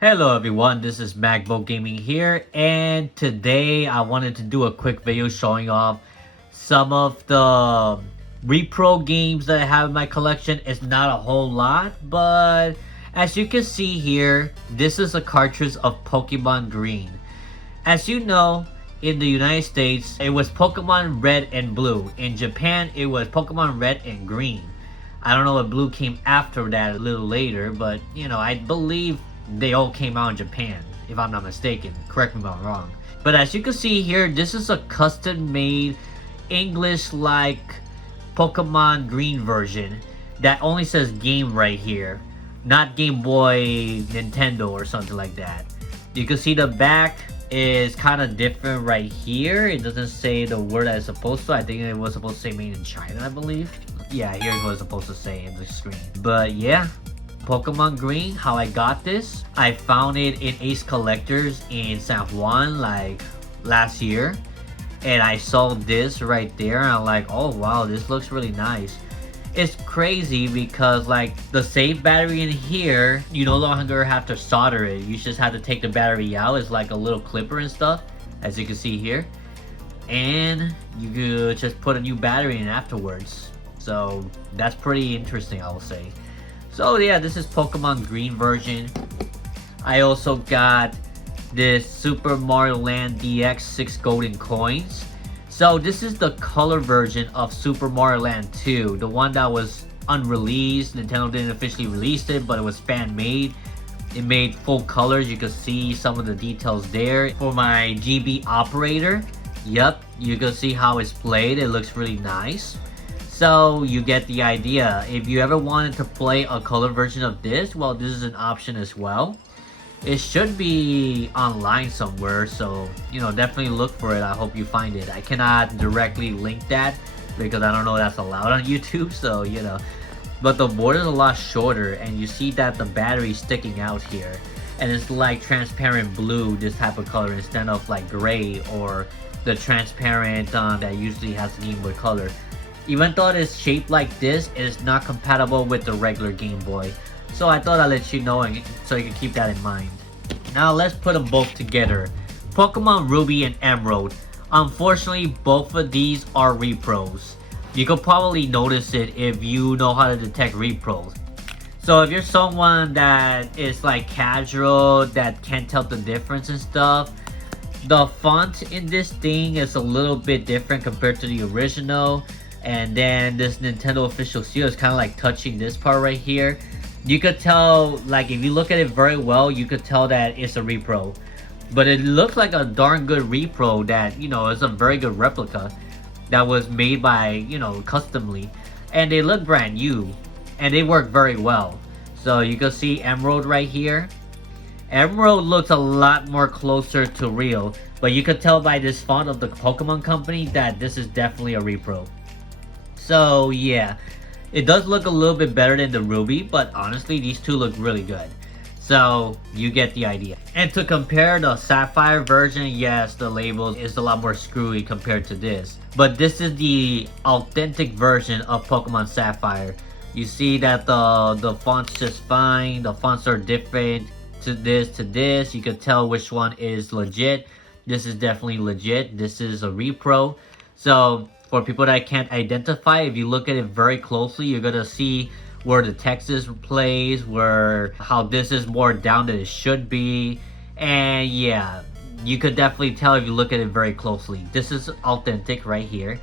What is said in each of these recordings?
Hello everyone, this is Magbo Gaming here, and today I wanted to do a quick video showing off some of the Repro games that I have in my collection. It's not a whole lot, but as you can see here, this is a cartridge of Pokemon Green. As you know, in the United States, it was Pokemon Red and Blue. In Japan, it was Pokemon Red and Green. I don't know if Blue came after that a little later, but I believe they all came out in Japan, if I'm not mistaken. Correct me if I'm wrong. But as you can see here, this is a custom-made English-like Pokemon Green version that only says game right here, not Game Boy Nintendo or something like that. You can see the back is kind of different right here. It doesn't say the word that it's supposed to. I think it was supposed to say made in China, I believe. Yeah, here's what it's supposed to say in the screen. But yeah, Pokemon Green, how I got this. I found it in Ace Collectors in San Juan like last year. And I saw this right there and I'm like, oh wow, this looks really nice. It's crazy because like the save battery in here, you no longer have to solder it. You just have to take the battery out. It's like a little clipper and stuff, as you can see here. And you could just put a new battery in afterwards. So that's pretty interesting, I will say. So yeah, this is Pokemon Green version. I also got this Super Mario Land DX 6 golden coins. So this is the color version of Super Mario Land 2, the one that was unreleased. Nintendo didn't officially release it, but it was fan made. It made full colors. You can see some of the details there. For my GB operator, yep, you can see how it's played. It looks really nice. So you get the idea. If you ever wanted to play a color version of this, well, this is an option as well. It should be online somewhere, so definitely look for it. I hope you find it. I cannot directly link that because I don't know that's allowed on YouTube, so but the board is a lot shorter and you see that the battery is sticking out here, and it's like transparent blue, this type of color, instead of like gray or the transparent that usually has Game Boy Color. Even though it's shaped like this, it is not compatible with the regular Game Boy. So I thought I'd let you know so you can keep that in mind. Now let's put them both together. Pokemon Ruby and Emerald. Unfortunately, both of these are Repros. You could probably notice it if you know how to detect Repros. So if you're someone that is like casual, that can't tell the difference and stuff, the font in this thing is a little bit different compared to the original. And then this Nintendo official seal is kind of like touching this part right here. You could tell, like if you look at it very well, you could tell that it's a Repro. But it looks like a darn good Repro that, is a very good replica that was made by, customly. And they look brand new and they work very well. So you can see Emerald right here. Emerald looks a lot more closer to real, but you could tell by this font of the Pokemon company that this is definitely a Repro. So yeah, it does look a little bit better than the Ruby, but honestly these two look really good. So you get the idea. And to compare the Sapphire version, yes, the label is a lot more screwy compared to this. But this is the authentic version of Pokemon Sapphire. You see that the font's just fine. The fonts are different to this. You can tell which one is legit. This is definitely legit. This is a Repro. So for people that can't identify, if you look at it very closely, you're gonna see where the text is placed, how this is more down than it should be. And yeah, you could definitely tell if you look at it very closely. This is authentic right here.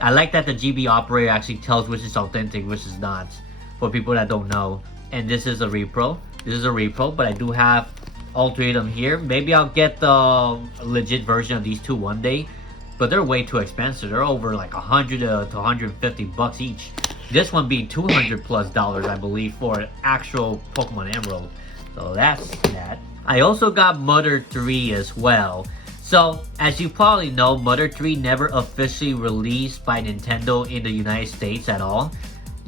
I like that the GB operator actually tells which is authentic, which is not, for people that don't know. And this is a Repro. This is a Repro, but I do have all three of them here. Maybe I'll get the legit version of these two one day. But they're way too expensive. They're over like 100 to 150 bucks each. This one being $200+, I believe, for actual Pokemon Emerald. So that's that. I also got Mother 3 as well. So as you probably know, Mother 3 never officially released by Nintendo in the United States at all.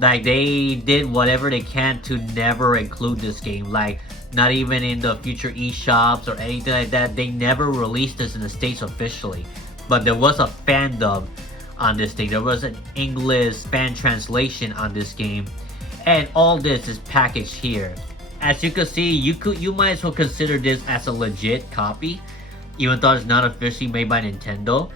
Like they did whatever they can to never include this game. Like not even in the future eShops or anything like that. They never released this in the States officially. But there was a fan dub on this thing. There was an English fan translation on this game. And all this is packaged here. as you can see, you might as well consider this as a legit copy, even though it's not officially made by Nintendo.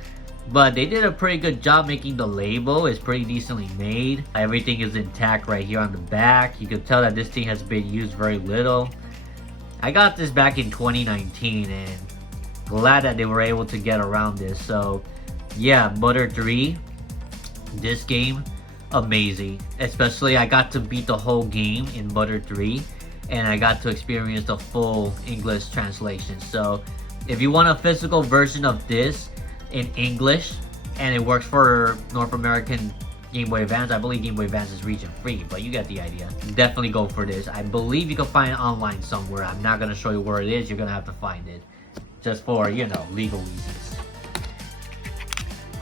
But they did a pretty good job making the label. It's pretty decently made. Everything is intact right here on the back. You can tell that this thing has been used very little. I got this back in 2019 and glad that they were able to get around this. So yeah, Mother 3, this game, amazing. Especially I got to beat the whole game in Mother 3 and I got to experience the full English translation. So if you want a physical version of this in English and it works for North American Game Boy Advance, I believe Game Boy Advance is region free, but you get the idea. Definitely go for this. I believe you can find it online somewhere. I'm not gonna show you where it is. You're gonna have to find it just for, you know, legal reasons.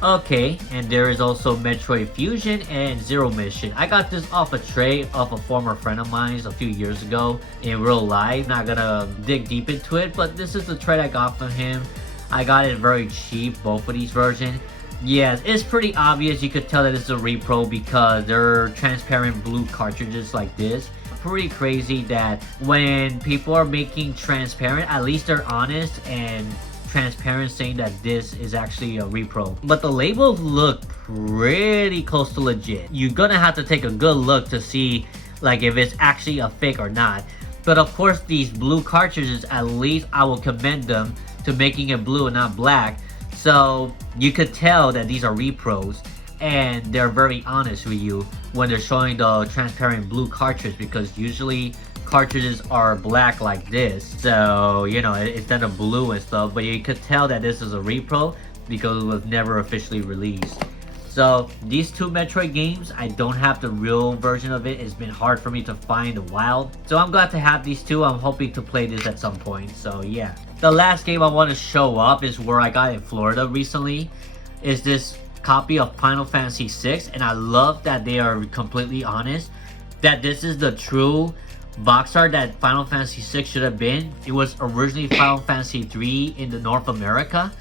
Okay, and there is also Metroid Fusion and Zero Mission. I got this off a tray of a former friend of mine a few years ago in real life. Not gonna dig deep into it, but this is the tray I got from him. I got it very cheap, both of these versions. Yes, it's pretty obvious. You could tell that it's a repro because they're transparent blue cartridges like this. Pretty crazy that when people are making transparent, at least they're honest and transparent, saying that this is actually a repro. But the labels look pretty close to legit. You're gonna have to take a good look to see like if it's actually a fake or not. But of course, these blue cartridges, at least I will commend them to making it blue and not black. So you could tell that these are repros and they're very honest with you when they're showing the transparent blue cartridge, because usually cartridges are black like this, so you know, instead of blue and stuff. But you could tell that this is a repro because it was never officially released. So these two Metroid games, I don't have the real version of it. It's been hard for me to find a while, so I'm glad to have these two. I'm hoping to play this at some point. So yeah, the last game I want to show up is where I got in Florida recently, is this copy of Final Fantasy VI, and I love that they are completely honest that this is the true box art that Final Fantasy VI should have been. It was originally Final Fantasy III in the North America,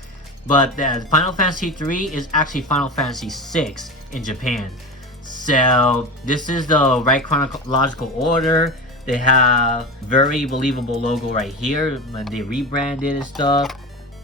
but Final Fantasy III is actually Final Fantasy VI in Japan. So this is the right chronological order. They have very believable logo right here when they rebranded and stuff.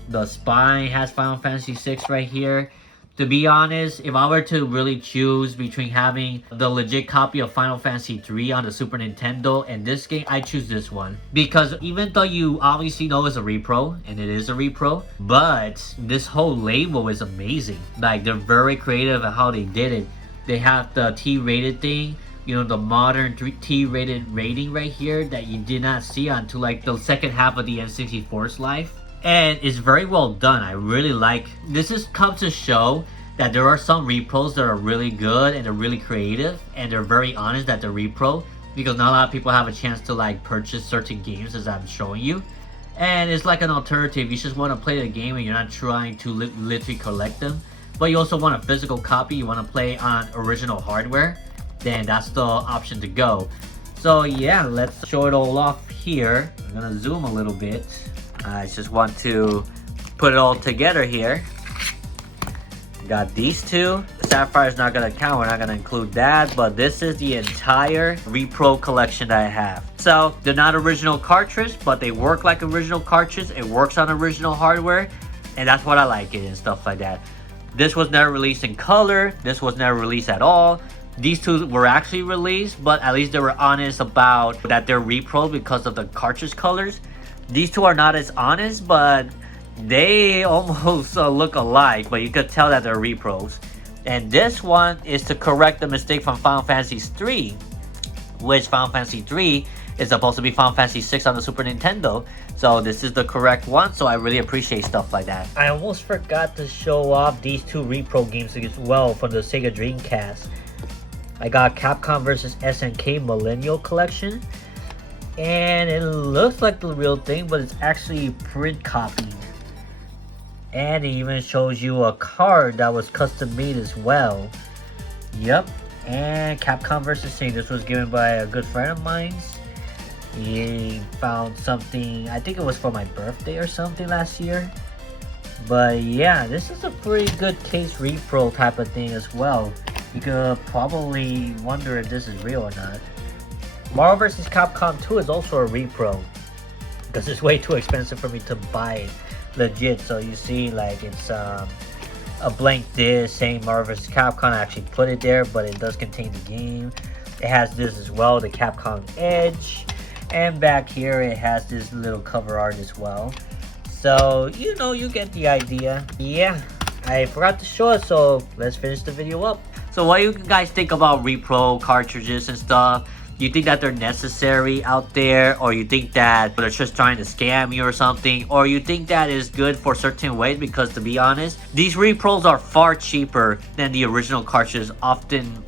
The spine has Final Fantasy VI right here. To be honest, if I were to really choose between having the legit copy of Final Fantasy III on the Super Nintendo and this game, I choose this one. Because even though you obviously know it's a repro, and it is a repro, but this whole label is amazing. Like, they're very creative at how they did it. They have the T-rated thing, you know, the modern T-rated rating right here that you did not see until like the second half of the N64's life. And it's very well done. I really like this. Comes to show that there are some repros that are really good and they're really creative and they're very honest that they're repro, because not a lot of people have a chance to like purchase certain games as I'm showing you. And it's like an alternative. You just want to play the game and you're not trying to literally collect them, but you also want a physical copy. You want to play on original hardware, then that's the option to go. So yeah, let's show it all off here. I'm gonna zoom a little bit. I just want to put it all together here. Got these two. Sapphire is not going to count. We're not going to include that. But this is the entire Repro collection that I have. So they're not original cartridge, but they work like original cartridge. It works on original hardware. And that's what I like it and stuff like that. This was never released in color. This was never released at all. These two were actually released, but at least they were honest about that they're repro because of the cartridge colors. These two are not as honest, but they almost look alike, but you could tell that they're repros. And this one is to correct the mistake from Final Fantasy III, which Final Fantasy III is supposed to be Final Fantasy VI on the Super Nintendo. So this is the correct one, so I really appreciate stuff like that. I almost forgot to show off these two repro games as well from the Sega Dreamcast. I got Capcom vs. SNK Millennial Collection. And it looks like the real thing, but it's actually print copied. And it even shows you a card that was custom made as well. Yep. And Capcom vs. Sing. This was given by a good friend of mine. He found something, I think it was for my birthday or something last year. But yeah, this is a pretty good case repro type of thing as well. You could probably wonder if this is real or not. Marvel vs. Capcom 2 is also a repro because it's way too expensive for me to buy it legit. So you see, like, it's a blank disc saying Marvel vs. Capcom. I actually put it there, but it does contain the game. It has this as well, the Capcom Edge, and back here it has this little cover art as well. So you know, you get the idea. Yeah, I forgot to show it, so let's finish the video up. So what do you guys think about repro cartridges and stuff? You think that they're necessary out there, or you think that they're just trying to scam you or something, or you think that is good for certain ways? Because to be honest, these repros are far cheaper than the original cartridges,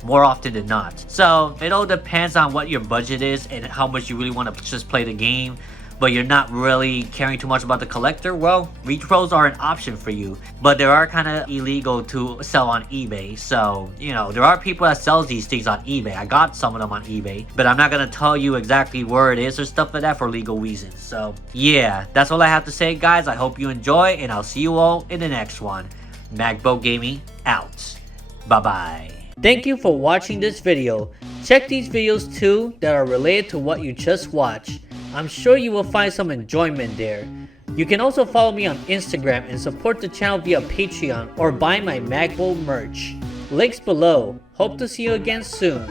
more often than not. So it all depends on what your budget is and how much you really want to just play the game, but you're not really caring too much about the collector. Well, repros are an option for you, but they are kind of illegal to sell on eBay. So, you know, there are people that sells these things on eBay. I got some of them on eBay, but I'm not gonna tell you exactly where it is or stuff like that for legal reasons. So yeah, that's all I have to say, guys. I hope you enjoy, and I'll see you all in the next one. Magbo Gaming out. Bye bye. Thank you for watching this video. Check these videos too that are related to what you just watched. I'm sure you will find some enjoyment there. You can also follow me on Instagram and support the channel via Patreon or buy my Magbo merch. Links below. Hope to see you again soon.